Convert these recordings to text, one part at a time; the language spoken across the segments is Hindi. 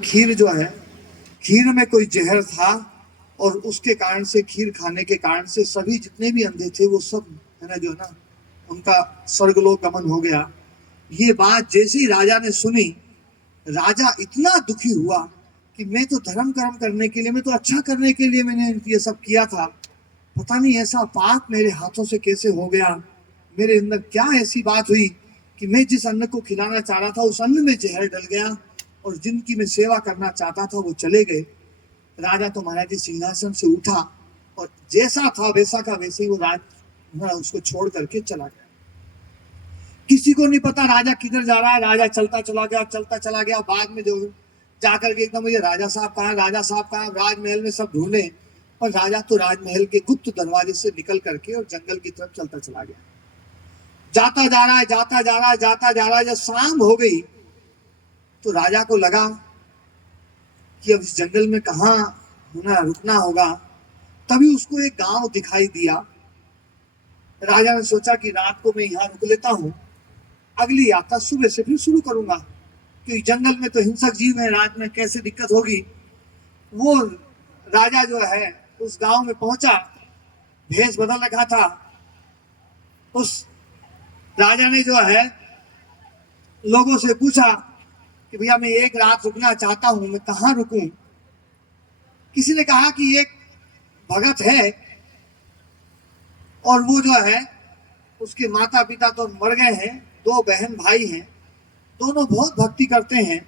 खीर जो है, खीर में कोई जहर था और उसके कारण से, खीर खाने के कारण से सभी जितने भी अंधे थे वो सब है ना जो है ना उनका स्वर्गलोक गमन हो गया। ये बात जैसे ही राजा ने सुनी, राजा इतना दुखी हुआ कि मैं तो धर्म कर्म करने के लिए, मैं तो अच्छा करने के लिए मैंने ये सब किया था, पता नहीं ऐसा पाप मेरे हाथों से कैसे हो गया। मेरे अंदर क्या ऐसी बात हुई कि मैं जिस अन्न को खिलाना चाह रहा था उस अन्न में जहर डल गया और जिनकी मैं सेवा करना चाहता था वो चले गए। राजा तो महाराज जी सिंहासन से उठा और जैसा था वैसा का वैसे ही वो राज उसको छोड़ करके चला गया। किसी को नहीं पता राजा किधर जा रहा है। राजा चलता चला गया, चलता चला गया। बाद में जो जाकर के एकदम, ये राजा साहब कहाँ, राजा साहब कहाँ, राजमहल में सब ढूंढे, पर राजा तो राजमहल के गुप्त दरवाजे से निकल करके और जंगल की तरफ चलता चला गया। जाता जा रहा है, जाता जा रहा है, जाता जा रहा है। जब शाम हो गई तो राजा को लगा कि अब इस जंगल में कहाँ रुकना होगा। तभी उसको एक गांव दिखाई दिया। राजा ने सोचा कि रात को मैं यहाँ रुक लेता हूँ, अगली यात्रा सुबह से फिर शुरू करूंगा, क्योंकि जंगल में तो हिंसक जीव है, रात में कैसे दिक्कत होगी। वो राजा जो है उस गांव में पहुंचा, भेष बदल रखा था। उस राजा ने जो है लोगों से पूछा कि भैया मैं एक रात रुकना चाहता हूं, मैं कहाँ रुकूं। किसी ने कहा कि एक भगत है और वो जो है उसके माता पिता तो मर गए हैं, दो बहन भाई हैं, दोनों बहुत भक्ति करते हैं,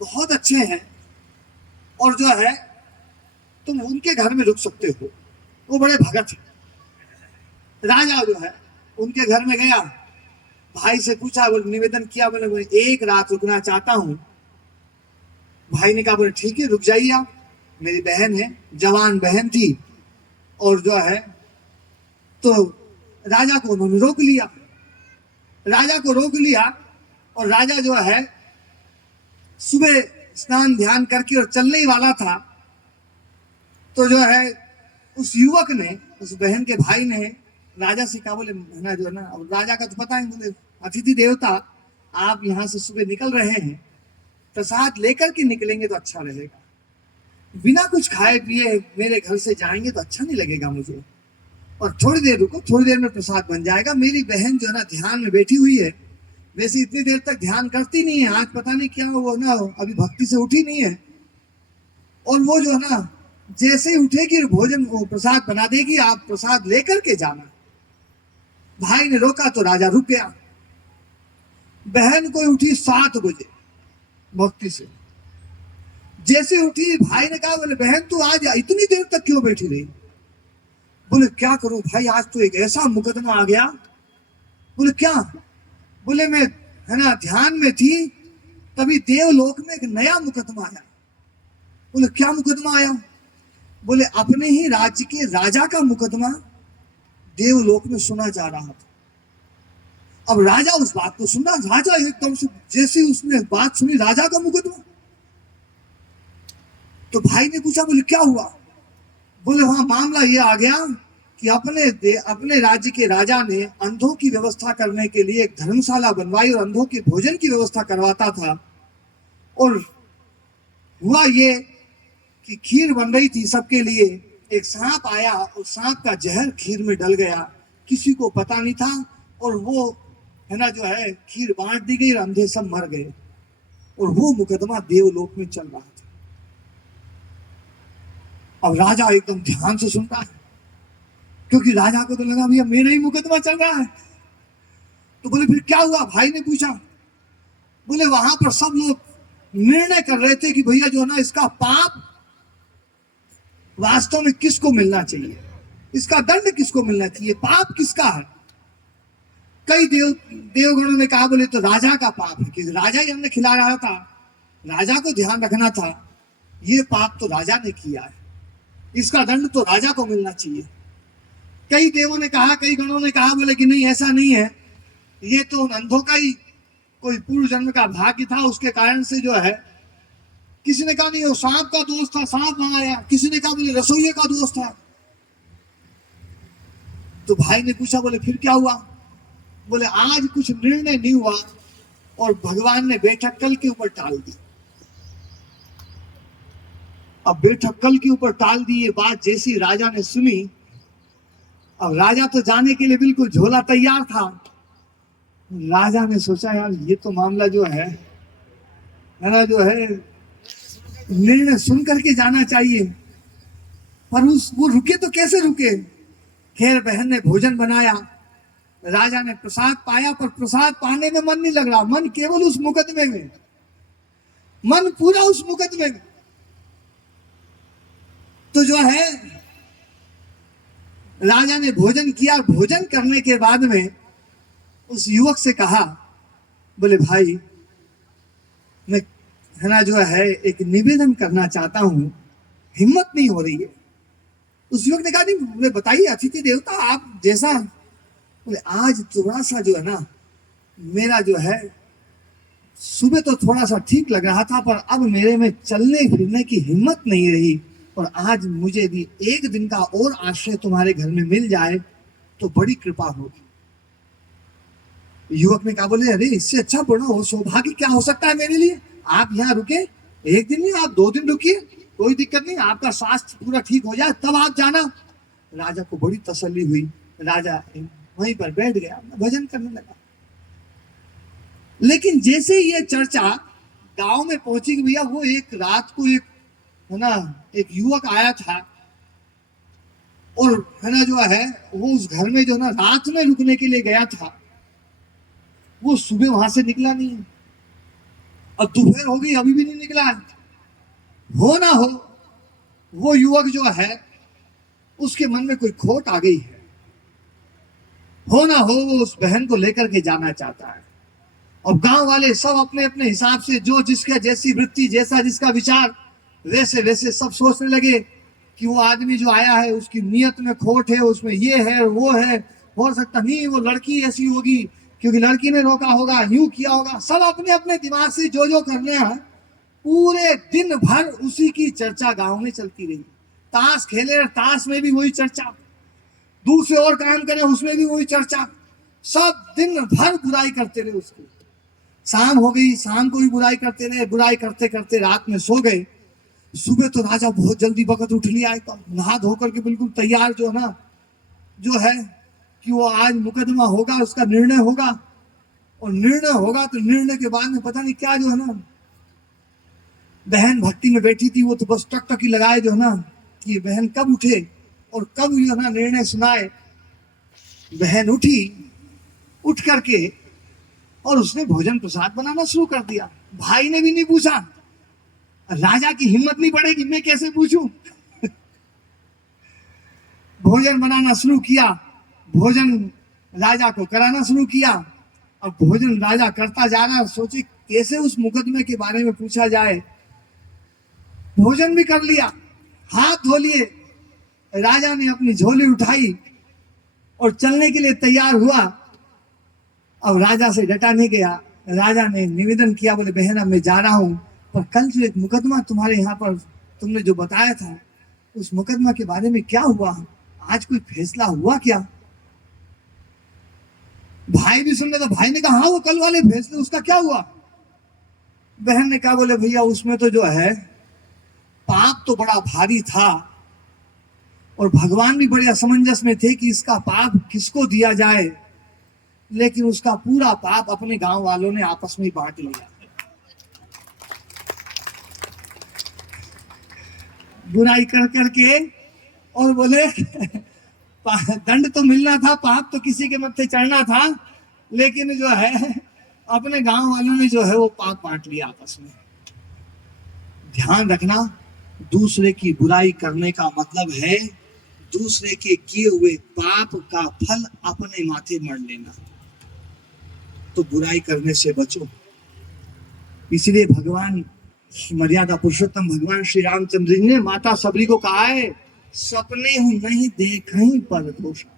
बहुत अच्छे हैं, और जो है तुम उनके घर में रुक सकते हो, वो बड़े भगत हैं। राजा जो है उनके घर में गया, भाई से पूछा, बोले निवेदन किया, बोले एक रात रुकना चाहता हूं। भाई ने कहा, बोले ठीक है रुक जाइए आप, मेरी बहन है, जवान बहन थी, और जो है तो राजा को उन्होंने रोक लिया। राजा को रोक लिया और राजा जो है सुबह स्नान ध्यान करके और चलने ही वाला था, तो जो है उस युवक ने, उस बहन के भाई ने राजा से कहा, बोले ना जो है ना, अब राजा का तो पता है, बोले अतिथि देवता, आप यहाँ से सुबह निकल रहे हैं, प्रसाद लेकर के निकलेंगे तो अच्छा रहेगा, बिना कुछ खाए पिए मेरे घर से जाएंगे तो अच्छा नहीं लगेगा मुझे, और थोड़ी देर रुको, थोड़ी देर में प्रसाद बन जाएगा। मेरी बहन जो है ना ध्यान में बैठी हुई है, वैसे इतनी देर तक ध्यान करती नहीं है, आज पता नहीं क्या वो ना अभी भक्ति से उठी नहीं है, और वो जो है ना जैसे ही उठेगी भोजन वो प्रसाद बना देगी, आप प्रसाद लेकर के जाना। भाई ने रोका तो राजा रुक गया। बहन को उठी 7 बजे भक्ति से, जैसे उठी भाई ने कहा, बोले बहन तू आज इतनी देर तक क्यों बैठी रही। बोले क्या करूं भाई, आज तो एक ऐसा मुकदमा आ गया। बोले क्या। बोले मैं है ना ध्यान में थी, तभी देवलोक में एक नया मुकदमा आया। बोले क्या मुकदमा आया। बोले अपने ही राज्य के राजा का मुकदमा देवलोक में सुना जा रहा था। अब राजा उस बात को सुना, राजा एकदम से जैसे उसने बात सुनी, राजा का मुकदमा, तो भाई ने पूछा, बोले क्या हुआ। बोले वहां मामला ये आ गया कि अपने राज्य के राजा ने अंधों की व्यवस्था करने के लिए एक धर्मशाला बनवाई और अंधों के भोजन की व्यवस्था करवाता था, और हुआ ये कि खीर बन रही थी सबके लिए, एक सांप आया और सांप का जहर खीर में डल गया, किसी को पता नहीं था, और वो है ना जो है खीर बांट दी गई और अंधे सब मर गए, और वो मुकदमा देवलोक में चल रहा था। अब राजा एकदम ध्यान से सुनता है, क्योंकि राजा को तो लगा भैया मेरा ही मुकदमा चल रहा है। तो बोले फिर क्या हुआ, भाई ने पूछा। बोले वहां पर सब लोग निर्णय कर रहे थे कि भैया जो है ना इसका पाप वास्तव में किसको मिलना चाहिए, इसका दंड किसको मिलना चाहिए, पाप किसका है। कई देवगणों ने कहा, बोले तो राजा का पाप है, कि राजा ही हमने खिला रहा था, राजा को ध्यान रखना था, ये पाप तो राजा ने किया है, इसका दंड तो राजा को मिलना चाहिए। कई देवों ने कहा, कई गणों ने कहा, बोले कि नहीं ऐसा नहीं है, ये तो अंधों का ही कोई पूर्व जन्म का भाग्य था, उसके कारण से जो है। किसी ने कहा नहीं वो सांप का दोष था, सांप मंगाया। किसी ने कहा बोले रसोइये का दोष था। तो भाई ने पूछा, बोले फिर क्या हुआ। बोले आज कुछ निर्णय नहीं हुआ और भगवान ने बैठक कल के ऊपर टाल दी। अब बैठक कल के ऊपर टाल दी। ये बात जैसी राजा ने सुनी, अब राजा तो जाने के लिए बिल्कुल झोला तैयार था। राजा ने सोचा यार ये तो मामला जो है ना, जो है निर्णय सुन करके जाना चाहिए, पर वो रुके तो कैसे रुके। खैर बहन ने भोजन बनाया, राजा ने प्रसाद पाया, पर प्रसाद पाने में मन नहीं लग रहा, मन केवल उस मुकदमे में, मन पूरा उस मुकदमे में। तो जो है राजा ने भोजन किया। भोजन करने के बाद में उस युवक से कहा, बोले भाई मैं है ना जो है एक निवेदन करना चाहता हूं, हिम्मत नहीं हो रही है। उस युवक ने कहा नहीं, बोले बताइए अतिथि देवता आप जैसा। बोले आज थोड़ा सा जो है ना, मेरा जो है सुबह तो थोड़ा सा ठीक लग रहा था, पर अब मेरे में चलने फिरने की हिम्मत नहीं रही, और आज मुझे यदि एक दिन का और आश्रय तुम्हारे घर में मिल जाए तो बड़ी कृपा होगी। युवक ने कहा, बोले अरे इससे अच्छा बड़ा सौभाग्य क्या हो सकता है मेरे लिए। आप यहाँ रुके, एक दिन नहीं आप 2 दिन रुकिए, कोई दिक्कत नहीं, आपका स्वास्थ्य पूरा ठीक हो जाए तब आप जाना। राजा को बड़ी तसल्ली हुई, राजा वहीं पर बैठ गया, भजन करने लगा। लेकिन जैसे ये चर्चा गांव में पहुंची कि भैया वो एक रात को एक है ना एक युवक आया था, और है ना जो है वो उस घर में जो ना रात में रुकने के लिए गया था, वो सुबह वहां से निकला नहीं है। अब दोपहर हो गई अभी भी नहीं निकला है। हो ना हो वो युवक जो है उसके मन में कोई खोट आ गई है, हो ना हो वो उस बहन को लेकर के जाना चाहता है। और गांव वाले सब अपने अपने हिसाब से जो जिसका जैसी वृत्ति, जैसा जिसका विचार, वैसे वैसे सब सोचने लगे कि वो आदमी जो आया है उसकी नियत में खोट है, उसमें ये है वो है, हो सकता नहीं वो लड़की ऐसी होगी क्योंकि लड़की ने रोका होगा, यूं किया होगा। सब अपने अपने दिमाग से जो जो करने हैं। पूरे दिन भर उसी की चर्चा गांव में चलती रही। ताश खेले, ताश में भी वही चर्चा, दूसरे और काम करे उसमें भी वही चर्चा, सब दिन भर बुराई करते रहे उसको। शाम हो गई, शाम को भी बुराई करते रहे, बुराई करते करते रात में सो गए। सुबह तो राजा बहुत जल्दी वक्त उठ लिया, नहा धोकर के बिल्कुल तैयार जो ना जो है कि वो आज मुकदमा होगा, उसका निर्णय होगा, और निर्णय होगा तो निर्णय के बाद में पता नहीं क्या जो है ना। बहन भक्ति में बैठी थी, वो तो बस टकटकी लगाए जो है ना कि बहन कब उठे और कब जो है ना निर्णय सुनाए। बहन उठी, उठ करके और उसने भोजन प्रसाद बनाना शुरू कर दिया। भाई ने भी नहीं पूछा, राजा की हिम्मत नहीं पड़ेगी मैं कैसे पूछूं। भोजन बनाना शुरू किया, भोजन राजा को कराना शुरू किया। अब भोजन राजा करता जा रहा, सोचे कैसे उस मुकदमे के बारे में पूछा जाए। भोजन भी कर लिया, हाथ धो लिए, राजा ने अपनी झोली उठाई और चलने के लिए तैयार हुआ। अब राजा से डटा नहीं गया। राजा ने निवेदन किया, बोले बहन अब मैं जा रहा हूं, पर कल जो एक मुकदमा तुम्हारे यहाँ पर तुमने जो बताया था, उस मुकदमा के बारे में क्या हुआ, आज कोई फैसला हुआ क्या। भाई भी सुन रहे, तो भाई ने कहा हाँ वो कल वाले फैसले उसका क्या हुआ। बहन ने कहा, बोले भैया उसमें तो जो है पाप तो बड़ा भारी था, और भगवान भी बड़े असमंजस में थे कि इसका पाप किसको दिया जाए, लेकिन उसका पूरा पाप अपने गांव वालों ने आपस में ही बांट लिया। बुराई कर करके, और बोले दंड तो मिलना था, पाप तो किसी के मत्थे चढ़ना था, लेकिन जो है अपने गांव वालों ने जो है वो पाप बांट लिया आपस में। ध्यान रखना, दूसरे की बुराई करने का मतलब है दूसरे के किए हुए पाप का फल अपने माथे मढ़ लेना। तो बुराई करने से बचो। इसलिए भगवान मर्यादा पुरुषोत्तम भगवान श्री रामचंद्र जी ने माता सबरी को कहा है, सपने हूं नहीं देख पर दोषा।